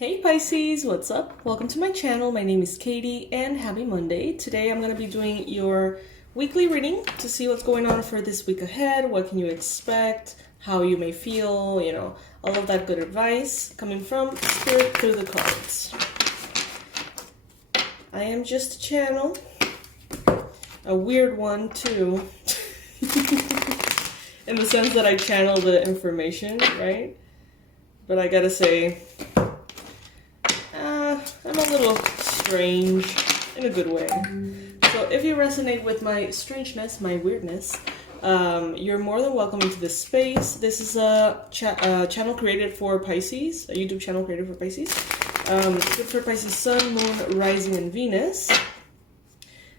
Hey Pisces, what's up? Welcome to my channel. My name is Katie and happy Monday. Today I'm going to be doing your weekly reading to see what's going on for this week ahead, what can you expect, how you may feel, all of that good advice coming from Spirit through the cards. I am just a channel, a weird one too, in the sense that I channel the information, right? But I gotta say, I'm a little strange in a good way. So if you resonate with my strangeness, my weirdness, you're more than welcome into this space. This is a channel created for Pisces, a YouTube channel created for Pisces. Good for Pisces Sun, Moon, Rising, and Venus.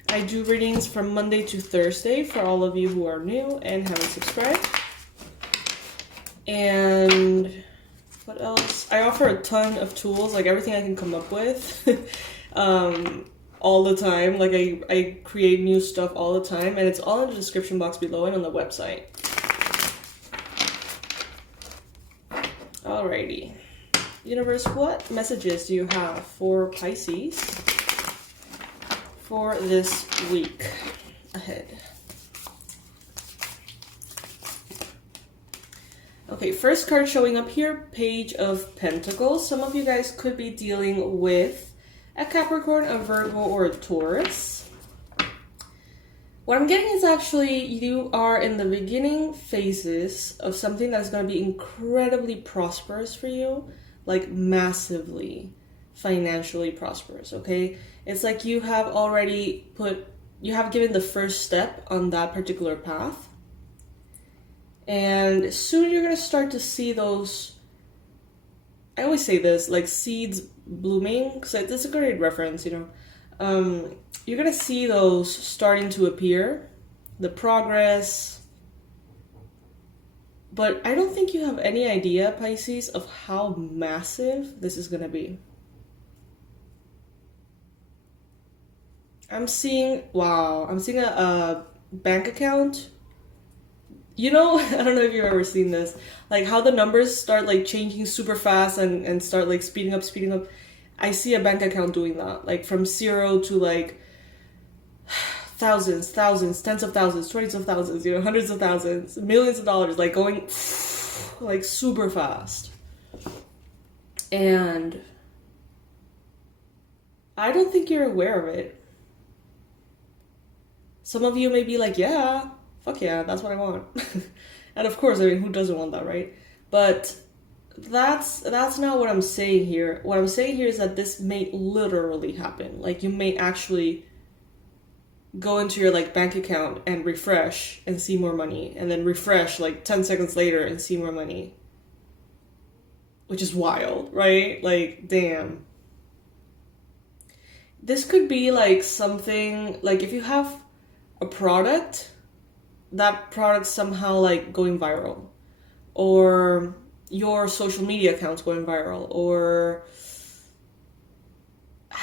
I do readings from Monday to Thursday for all of you who are new and haven't subscribed. And what else? I offer a ton of tools, like everything I can come up with, all the time. Like I create new stuff all the time, and it's all in the description box below and on the website. Alrighty. Universe, what messages do you have for Pisces for this week ahead? Okay, first card showing up here, Page of Pentacles. Some of you guys could be dealing with a Capricorn, a Virgo, or a Taurus. What I'm getting is actually you are in the beginning phases of something that's going to be incredibly prosperous for you, like massively financially prosperous, okay? It's like you have already given the first step on that particular path. And soon you're going to start to see those, I always say this, like seeds blooming, because it's a great reference, You're going to see those starting to appear, the progress. But I don't think you have any idea, Pisces, of how massive this is going to be. I'm seeing a bank account. I don't know if you've ever seen this, like how the numbers start like changing super fast and start like speeding up. I see a bank account doing that, like from 0 to like thousands, tens of thousands, 20s of thousands, hundreds of thousands, millions of dollars, like going like super fast. And I don't think you're aware of it. Some of you may be like, yeah, fuck yeah, that's what I want. And of course, who doesn't want that, right? But that's not what I'm saying here. What I'm saying here is that this may literally happen. Like you may actually go into your like bank account and refresh and see more money, and then refresh like 10 seconds later and see more money. Which is wild, right? Like, damn. This could be like something, like if you have a product, that product somehow like going viral, or your social media accounts going viral, or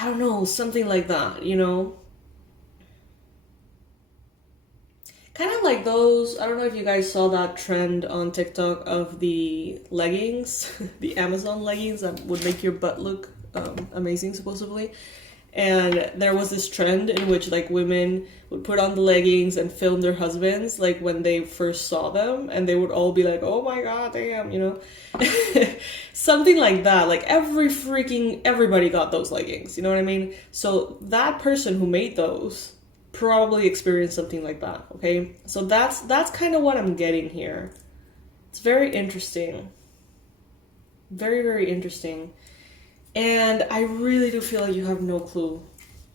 I don't know, something like that, Kind of like those, I don't know if you guys saw that trend on TikTok of the leggings, the Amazon leggings that would make your butt look amazing, supposedly. And there was this trend in which like women would put on the leggings and film their husbands like when they first saw them, and they would all be like, oh my god, damn, something like that. Like everybody got those leggings, you know what I mean? So that person who made those probably experienced something like that, okay? So that's kind of what I'm getting here. It's very interesting. Very, very interesting. And I really do feel like you have no clue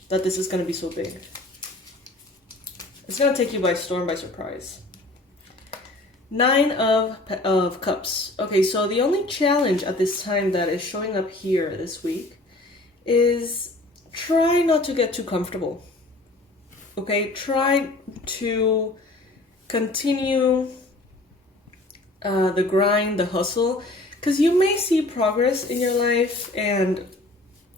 that this is going to be so big. It's going to take you by storm, by surprise. 9 of Cups. Okay, so the only challenge at this time that is showing up here this week is try not to get too comfortable. Okay, try to continue the grind, the hustle. Because you may see progress in your life and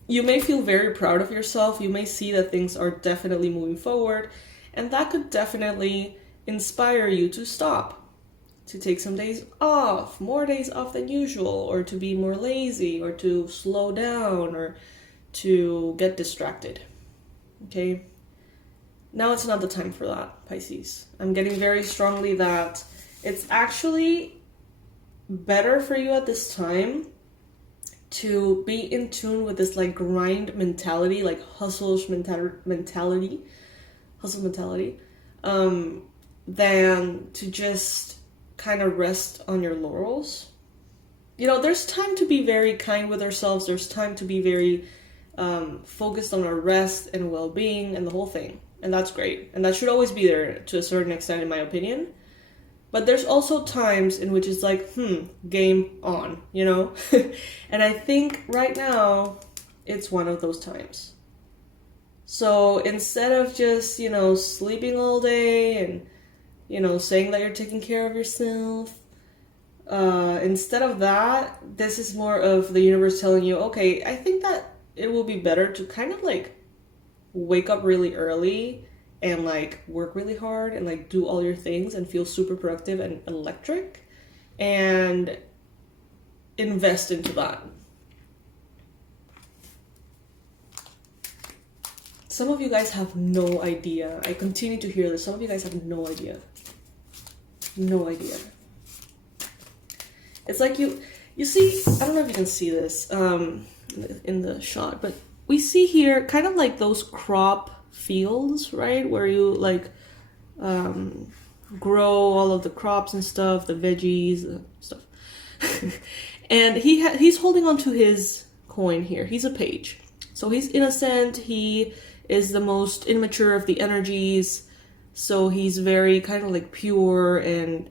you may feel very proud of yourself. You may see that things are definitely moving forward, and that could definitely inspire you to stop. to take some days off, more days off than usual, or to be more lazy, or to slow down, or to get distracted. Okay? Now it's not the time for that, Pisces. I'm getting very strongly that it's actually better for you at this time to be in tune with this like grind mentality, like hustle mentality, than to just kind of rest on your laurels. You know, there's time to be very kind with ourselves. There's time to be very focused on our rest and well-being and the whole thing. And that's great. And that should always be there to a certain extent, in my opinion. But there's also times in which it's like, game on, you know? And I think right now, it's one of those times. So instead of just, you know, sleeping all day and, you know, saying that you're taking care of yourself, instead of that, this is more of the universe telling you, okay, I think that it will be better to kind of like wake up really early and like work really hard and like do all your things and feel super productive and electric and invest into that. Some of you guys have no idea. I continue to hear this. Some of you guys have no idea. No idea. It's like you see, I don't know if you can see this in the shot, but we see here kind of like those crop fields, right? Where you like grow all of the crops and stuff, the veggies, stuff. And he's holding on to his coin here. He's a page. So he's innocent. He is the most immature of the energies. So he's very kind of like pure and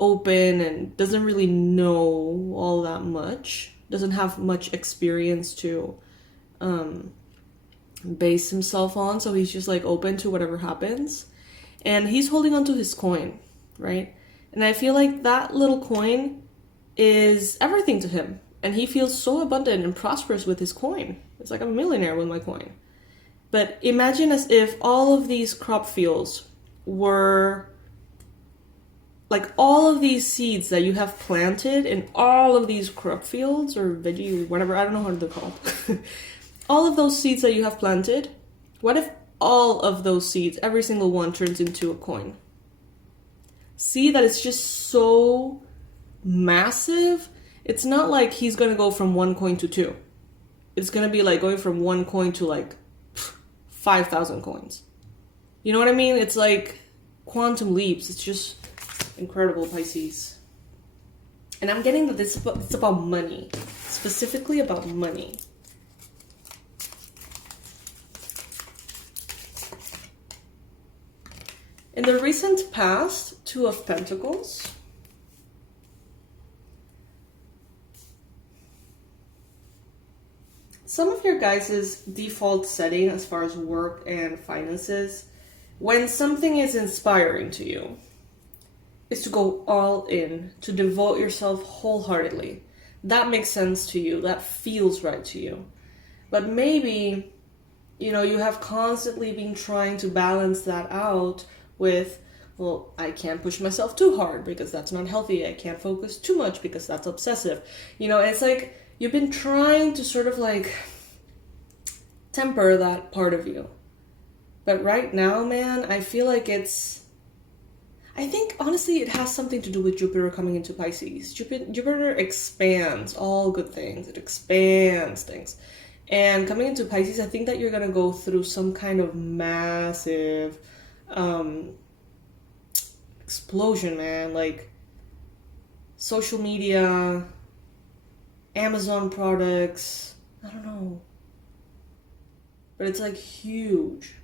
open and doesn't really know all that much. Doesn't have much experience to base himself on. So he's just like open to whatever happens. And he's holding onto his coin, right? And I feel like that little coin is everything to him. And he feels so abundant and prosperous with his coin. It's like I'm a millionaire with my coin. But imagine as if all of these crop fields were like all of these seeds that you have planted in all of these crop fields or veggie, whatever, I don't know how they're called. All of those seeds that you have planted, what if all of those seeds, every single one, turns into a coin? See that it's just so massive. It's not like he's going to go from 1 coin to 2. It's going to be like going from 1 coin to like 5,000 coins. You know what I mean? It's like quantum leaps. It's just incredible, Pisces. And I'm getting that it's about money. Specifically about money. In the recent past, 2 of Pentacles. Some of your guys' default setting as far as work and finances, when something is inspiring to you, is to go all in, to devote yourself wholeheartedly. That makes sense to you. That feels right to you. But maybe, you know, you have constantly been trying to balance that out with, well, I can't push myself too hard because that's not healthy. I can't focus too much because that's obsessive. You know, it's like you've been trying to sort of like temper that part of you. But right now, man, I feel like I think honestly it has something to do with Jupiter coming into Pisces. Jupiter expands all good things. It expands things. And coming into Pisces, I think that you're going to go through some kind of massive explosion, man. Like social media, Amazon products, I don't know. But it's like huge.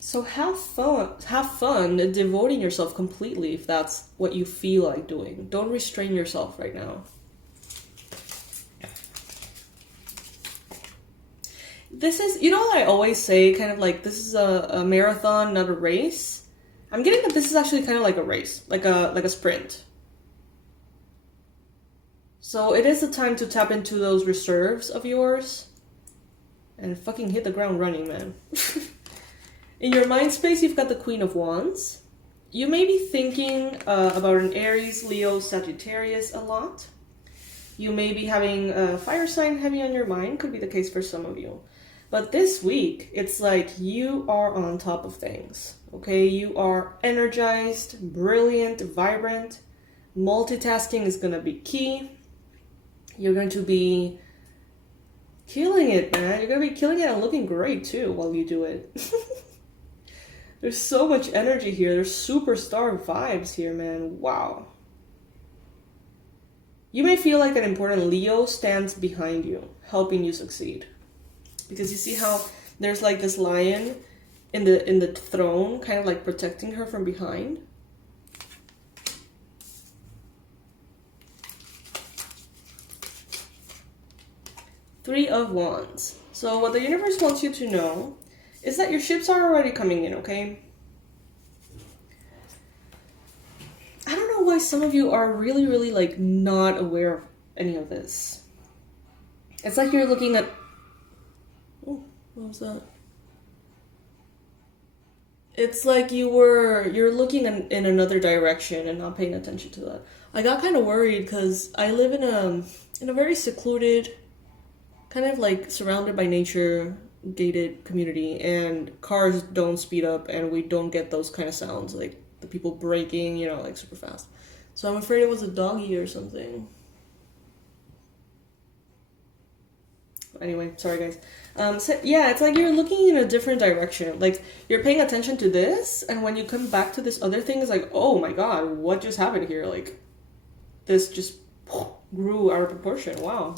So have fun devoting yourself completely if that's what you feel like doing. Don't restrain yourself right now. This is, you know what I always say, kind of like this is a marathon, not a race. I'm getting that this is actually kind of like a race, like a sprint. So it is the time to tap into those reserves of yours and fucking hit the ground running, man. In your mind space, you've got the Queen of Wands. you may be thinking about an Aries, Leo, Sagittarius a lot. You may be having a fire sign heavy on your mind. Could be the case for some of you. But this week, it's like you are on top of things, okay? You are energized, brilliant, vibrant. Multitasking is going to be key. You're going to be killing it, man. You're going to be killing it and looking great, too, while you do it. There's so much energy here. There's superstar vibes here, man. Wow. You may feel like an important Leo stands behind you, helping you succeed. Because you see how there's like this lion in the throne, kind of like protecting her from behind. Three of Wands. So what the universe wants you to know is that your ships are already coming in, okay? I don't know why some of you are really, really like not aware of any of this. It's like you're looking at... Oh, what was that? It's like you're looking in another direction and not paying attention to that. I got kind of worried because I live in a very secluded, kind of like surrounded by nature, gated community, and cars don't speed up and we don't get those kind of sounds like the people braking, you know, like super fast. So I'm afraid it was a doggy or something. Anyway, sorry guys. So yeah, it's like you're looking in a different direction. Like you're paying attention to this, and when you come back to this other thing, it's like, oh my god, what just happened here? Like this just grew out of proportion. Wow.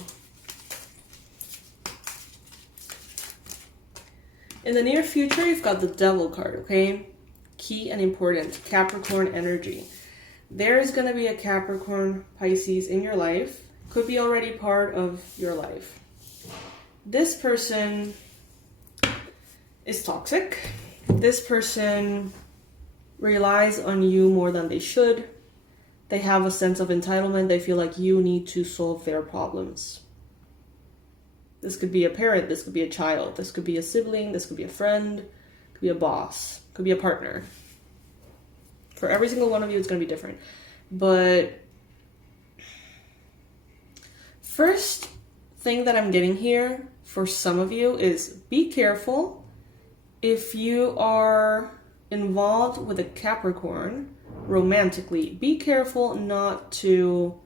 In the near future, you've got the Devil card, okay? Key and important, Capricorn energy. There's gonna be a Capricorn Pisces in your life. Could be already part of your life. This person is toxic. This person relies on you more than they should. They have a sense of entitlement. They feel like you need to solve their problems. This could be a parent, this could be a child, this could be a sibling, this could be a friend, could be a boss, could be a partner. For every single one of you, it's going to be different. But first thing that I'm getting here for some of you is be careful if you are involved with a Capricorn romantically. Be careful not to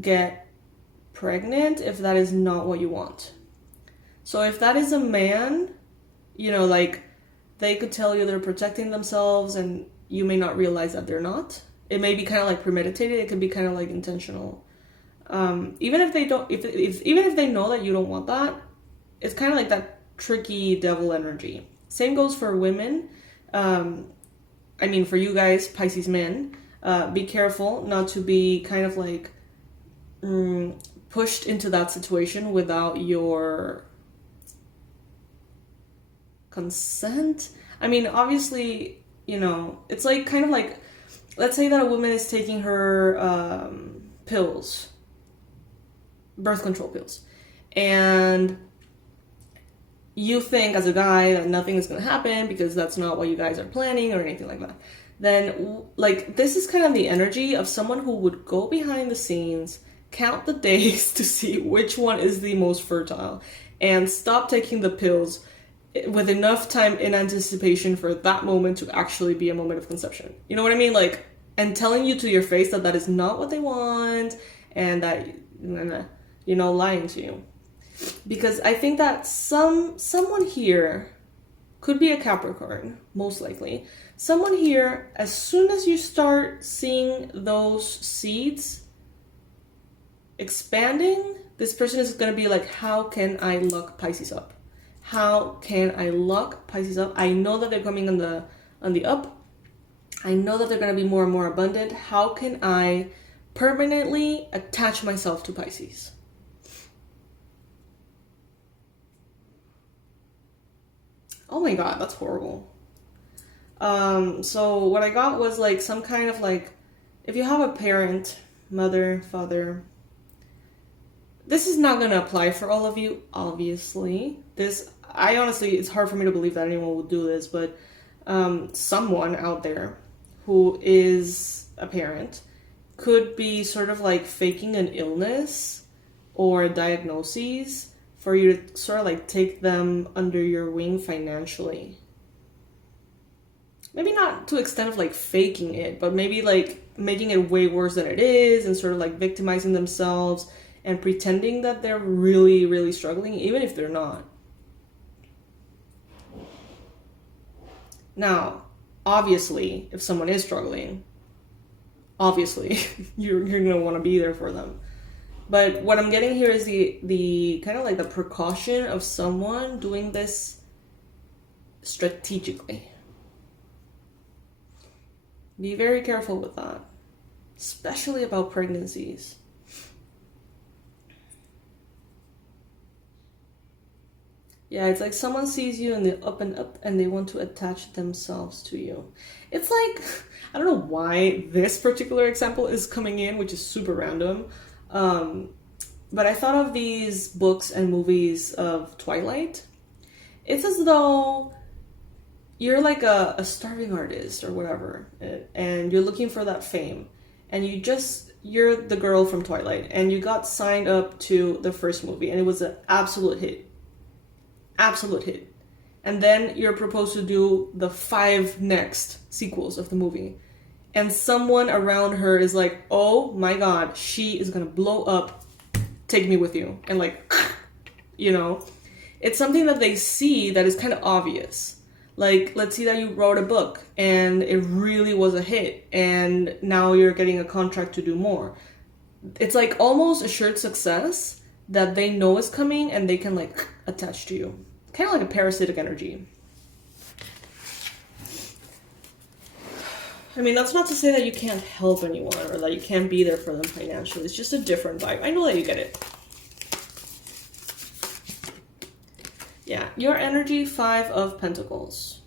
get pregnant if that is not what you want. So if that is a man, you know, like they could tell you they're protecting themselves and you may not realize that they're not. It may be kind of like premeditated. It could be kind of like intentional. Even if they don't, even if they know that you don't want that, it's kind of like that tricky devil energy. Same goes for women. I mean, for you guys, Pisces men, be careful not to be kind of like pushed into that situation without your consent. I mean, obviously, you know, it's like kind of like, let's say that a woman is taking her pills, birth control pills, and you think as a guy that nothing is going to happen because that's not what you guys are planning or anything like that. Then, like, this is kind of the energy of someone who would go behind the scenes, count the days to see which one is the most fertile, and stop taking the pills with enough time in anticipation for that moment to actually be a moment of conception. You know what I mean? Like, and telling you to your face that that is not what they want, and that, you know, lying to you. Because I think that someone here could be a Capricorn, most likely. Someone here, as soon as you start seeing those seeds expanding, this person is going to be like, how can I lock Pisces up? How can I lock Pisces up? I know that they're coming on the up. I know that they're going to be more and more abundant. How can I permanently attach myself to Pisces? Oh my god, that's horrible. So what I got was like some kind of like, if you have a parent, mother, father, this is not going to apply for all of you, obviously. I honestly, it's hard for me to believe that anyone would do this, but someone out there who is a parent could be sort of like faking an illness or a diagnosis for you to sort of like take them under your wing financially. Maybe not to the extent of like faking it, but maybe like making it way worse than it is and sort of like victimizing themselves and pretending that they're really, really struggling, even if they're not. Now, obviously, if someone is struggling, obviously, you're gonna want to be there for them. But what I'm getting here is the kind of like the precaution of someone doing this strategically. Be very careful with that, especially about pregnancies. Yeah, it's like someone sees you in the up and up and they want to attach themselves to you. It's like, I don't know why this particular example is coming in, which is super random. But I thought of these books and movies of Twilight. It's as though you're like a starving artist or whatever, and you're looking for that fame. And you're the girl from Twilight, and you got signed up to the first movie, and it was an absolute hit. Absolute hit. And then you're proposed to do the 5 next sequels of the movie. And someone around her is like, oh my god, she is gonna blow up, take me with you. And like, you know, it's something that they see that is kind of obvious. Like, let's see that you wrote a book and it really was a hit and now you're getting a contract to do more. It's like almost assured success that they know is coming and they can like attach to you. Kind of like a parasitic energy. I mean, that's not to say that you can't help anyone or that you can't be there for them financially. It's just a different vibe. I know that you get it. Yeah, your energy, 5 of Pentacles.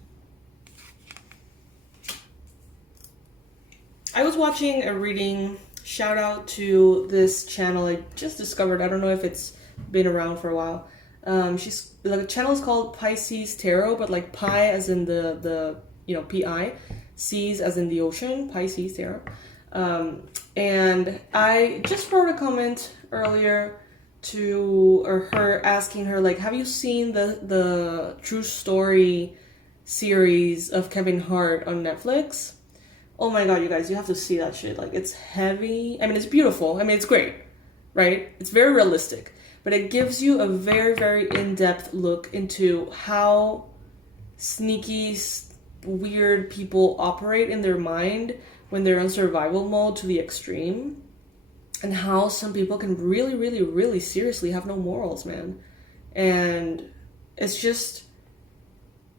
I was watching a reading. Shout out to this channel I just discovered. I don't know if it's been around for a while. The channel is called Pisces Tarot, but like pi as in the P-I, seas as in the ocean, Pisces Tarot. And I just wrote a comment earlier to her asking her, like, have you seen the True Story series of Kevin Hart on Netflix? Oh my god, you guys, you have to see that shit. Like, it's heavy. I mean, it's beautiful. I mean, it's great, right? It's very realistic. But it gives you a very, very in-depth look into how sneaky, weird people operate in their mind when they're in survival mode to the extreme. And how some people can really, really, really seriously have no morals, man. And it's just,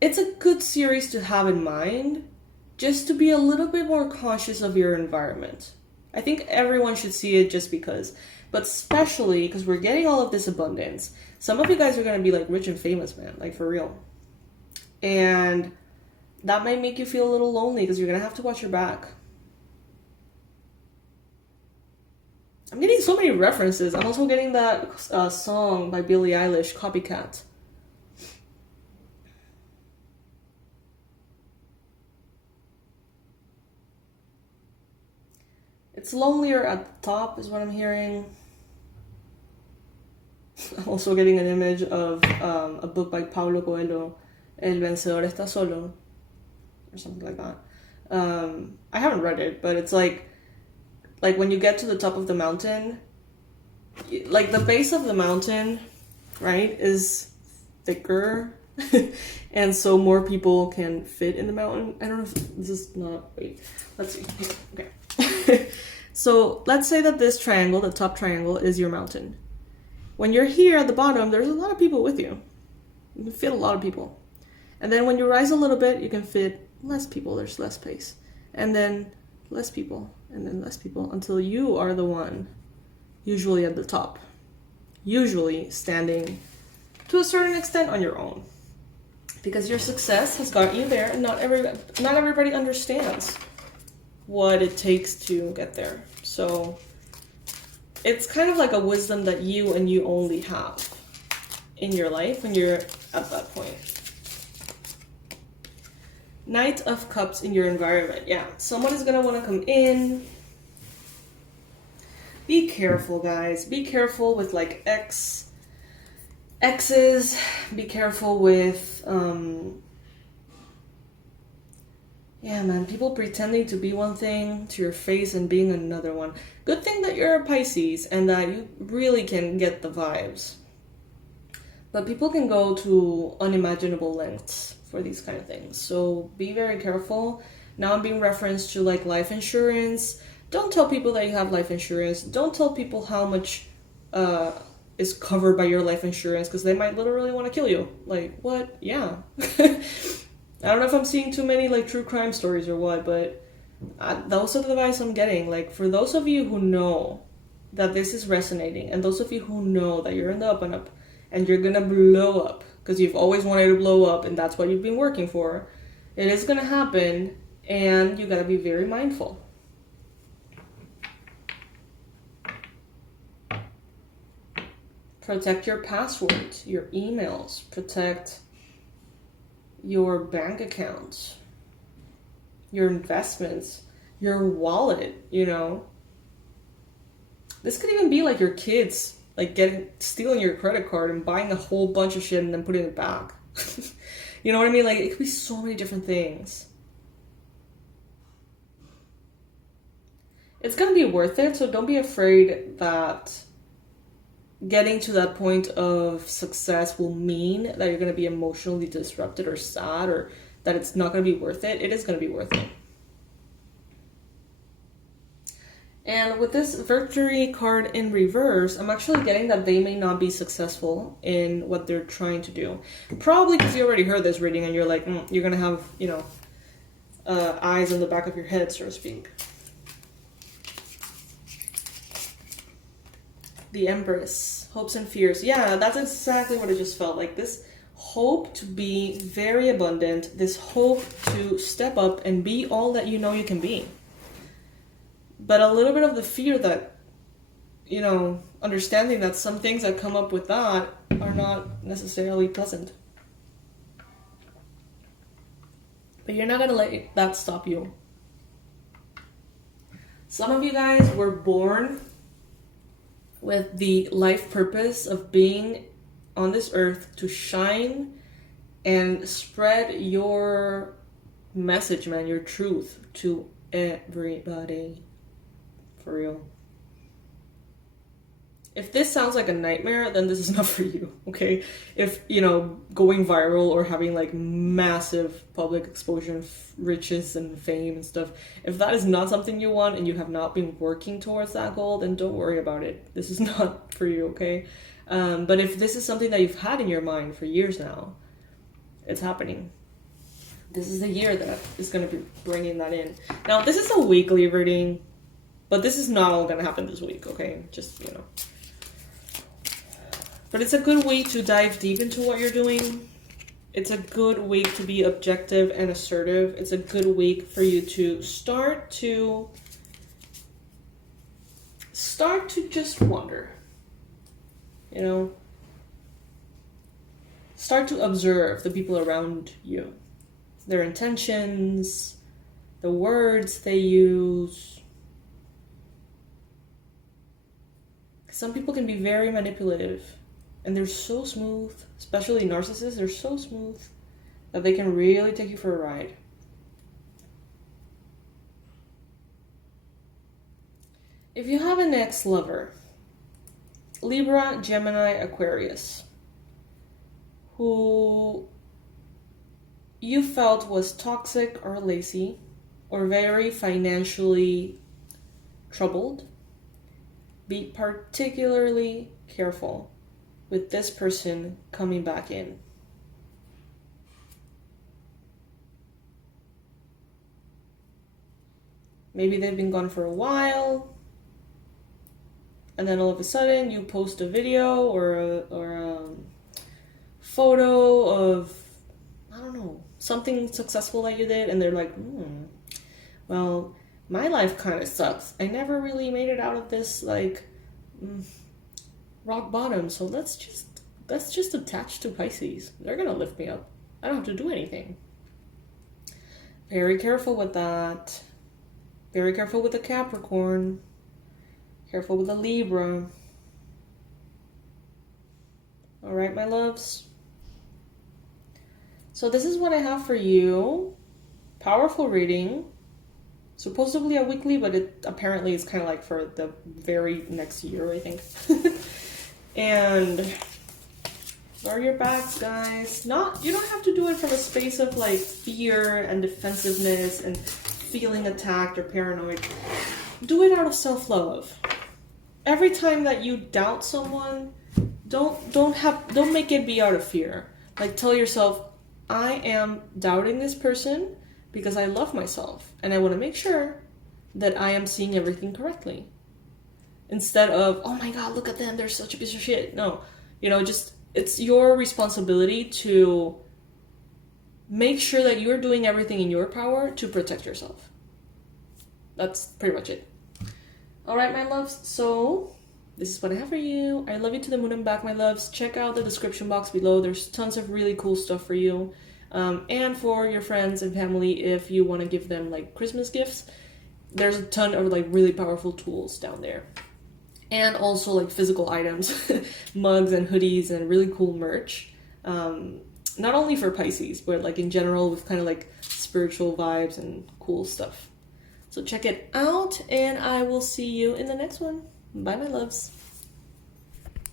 it's a good series to have in mind, just to be a little bit more conscious of your environment. I think everyone should see it just because. But especially because we're getting all of this abundance. Some of you guys are going to be like rich and famous, man. Like, for real. And that might make you feel a little lonely because you're going to have to watch your back. I'm getting so many references. I'm also getting that song by Billie Eilish, Copycat. It's lonelier at the top is what I'm hearing. I'm also getting an image of a book by Paulo Coelho, El vencedor está solo, or something like that. I haven't read it, but it's like when you get to the top of the mountain, like the base of the mountain, right, is thicker. And so more people can fit in the mountain. I don't know if this is not, wait, let's see. Okay. So let's say that this triangle, the top triangle, is your mountain. When you're here at the bottom, there's a lot of people with you. You can fit a lot of people. And then when you rise a little bit, you can fit less people. There's less space. And then less people. And then less people. Until you are the one, usually at the top. Usually standing to a certain extent on your own. Because your success has gotten you there, and not everybody understands what it takes to get there. So it's kind of like a wisdom that you and you only have in your life when you're at that point. Knight of Cups in your environment. Yeah, someone is gonna want to come in. Be careful, guys. Be careful with like exes. Be careful with yeah, man, people pretending to be one thing to your face and being another one. Good thing that you're a Pisces and that you really can get the vibes. But people can go to unimaginable lengths for these kind of things. So be very careful. Now I'm being referenced to like life insurance. Don't tell people that you have life insurance. Don't tell people how much is covered by your life insurance, because they might literally want to kill you. Like, what? Yeah. I don't know if I'm seeing too many like true crime stories or what, but those are the vibes I'm getting. Like, for those of you who know that this is resonating, and those of you who know that you're in the up and up and you're gonna blow up because you've always wanted to blow up and that's what you've been working for, it is gonna happen, and you gotta be very mindful. Protect your passwords, your emails, protect your bank accounts, your investments, your wallet, you know. This could even be like your kids, like stealing your credit card and buying a whole bunch of shit and then putting it back. You know what I mean? Like, it could be so many different things. It's gonna be worth it, so don't be afraid that getting to that point of success will mean that you're going to be emotionally disrupted or sad, or that it's not going to be worth it. It is going to be worth it. And with this Victory card in reverse, I'm actually getting that they may not be successful in what they're trying to do. Probably because you already heard this reading and you're like, you're going to have, you know, eyes on the back of your head, so to speak. The Empress, hopes and fears. Yeah, that's exactly what I just felt like. This hope to be very abundant, this hope to step up and be all that you know you can be. But a little bit of the fear that, you know, understanding that some things that come up with that are not necessarily pleasant. But you're not going to let that stop you. Some of you guys were born with the life purpose of being on this earth to shine and spread your message, man, your truth to everybody. For real. If this sounds like a nightmare, then this is not for you, okay? If, you know, going viral or having like massive public exposure, riches and fame and stuff, if that is not something you want and you have not been working towards that goal, then don't worry about it. This is not for you, okay? But if this is something that you've had in your mind for years now, it's happening. This is the year that is going to be bringing that in. Now, this is a weekly reading, but this is not all going to happen this week, okay? Just, you know. But it's a good week to dive deep into what you're doing. It's a good week to be objective and assertive. It's a good week for you to start to just wonder. You know? Start to observe the people around you. Their intentions, the words they use. Some people can be very manipulative. And they're so smooth, especially narcissists, they're so smooth that they can really take you for a ride. If you have an ex-lover, Libra, Gemini, Aquarius, who you felt was toxic or lazy or very financially troubled, be particularly careful with this person coming back in. Maybe they've been gone for a while, and then all of a sudden you post a video or a photo of, I don't know, something successful that you did, and they're like, well, my life kind of sucks. I never really made it out of this, like, rock bottom, so let's just attach to Pisces. They're gonna lift me up. I don't have to do anything. Very careful with that. Very careful with the Capricorn. Careful with the Libra. All right, my loves. So this is what I have for you. Powerful reading. Supposedly a weekly, but it apparently is kind of like for the very next year, I think. And lower your backs, guys. You don't have to do it from a space of like fear and defensiveness and feeling attacked or paranoid. Do it out of self-love. Every time that you doubt someone, don't make it be out of fear. Like, tell yourself, I am doubting this person because I love myself and I want to make sure that I am seeing everything correctly. Instead of, oh my god, look at them, they're such a piece of shit. No, just, it's your responsibility to make sure that you're doing everything in your power to protect yourself. That's pretty much it. All right, my loves, so this is what I have for you. I love you to the moon and back, my loves. Check out the description box below. There's tons of really cool stuff for you. And for your friends and family, if you want to give them like Christmas gifts, there's a ton of like really powerful tools down there. And also like physical items, mugs and hoodies and really cool merch. Not only for Pisces, but like in general with kind of like spiritual vibes and cool stuff. So check it out, and I will see you in the next one. Bye, my loves.